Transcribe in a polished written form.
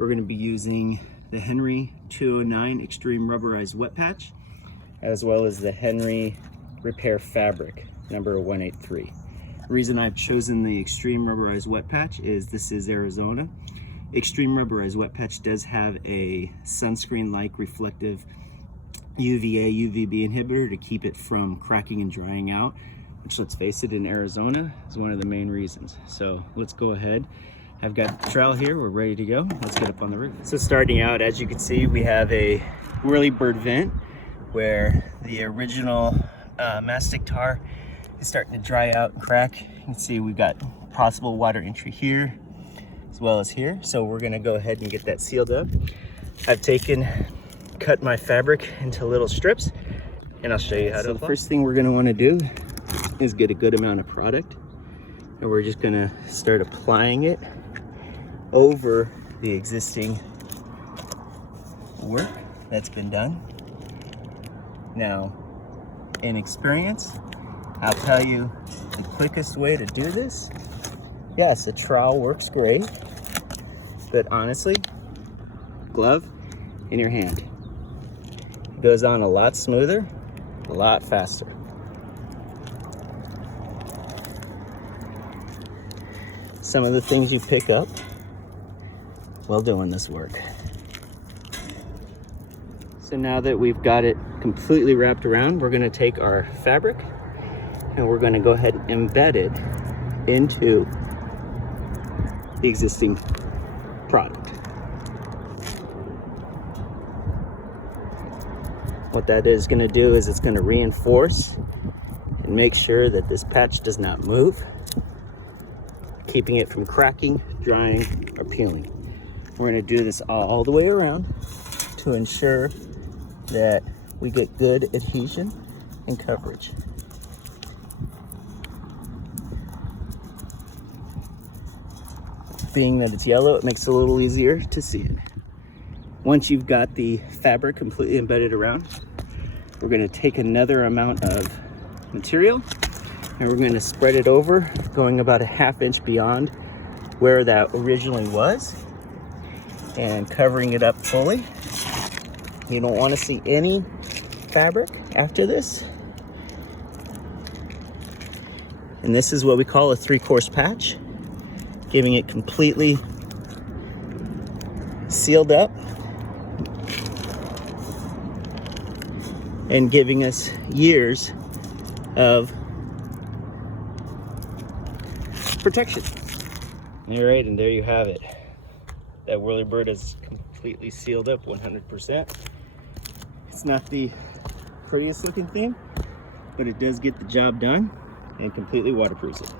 we're going to be using the Henry 209 Extreme Rubberized Wet Patch, as well as the Henry Repair Fabric number 183. The reason I've chosen the Extreme Rubberized Wet Patch is this is Arizona. Extreme Rubberized Wet Patch does have a sunscreen-like reflective UVA, UVB inhibitor to keep it from cracking and drying out, which, let's face it, in Arizona is one of the main reasons. So let's go ahead. I've got the trowel here, we're ready to go. Let's get up on the roof. So starting out, as you can see, we have a whirlybird vent where the original mastic tar is starting to dry out and crack. You can see we've got possible water entry here as well as here. So we're gonna go ahead and get that sealed up. I've cut my fabric into little strips, and I'll show you how to apply. The first thing we're gonna wanna do is get a good amount of product, and we're just gonna start applying it over the existing work that's been done. Now, in experience, I'll tell you the quickest way to do this. Yes, a trowel works great, but honestly, glove in your hand. It goes on a lot smoother, a lot faster. Some of the things you pick up while doing this work. So now that we've got it completely wrapped around, we're gonna take our fabric and we're gonna go ahead and embed it into the existing product. What that is gonna do is it's gonna reinforce and make sure that this patch does not move, keeping it from cracking, drying, or peeling. We're gonna do this all the way around to ensure that we get good adhesion and coverage. Being that it's yellow, it makes it a little easier to see it. Once you've got the fabric completely embedded around, we're gonna take another amount of material and we're gonna spread it over, going about a ½ inch beyond where that originally was, and covering it up fully. You don't wanna see any fabric after this. And this is what we call a 3-course patch, giving it completely sealed up and giving us years of protection. All right, and there you have it. That whirlybird is completely sealed up 100%. It's not the prettiest looking thing, but it does get the job done and completely waterproofs it.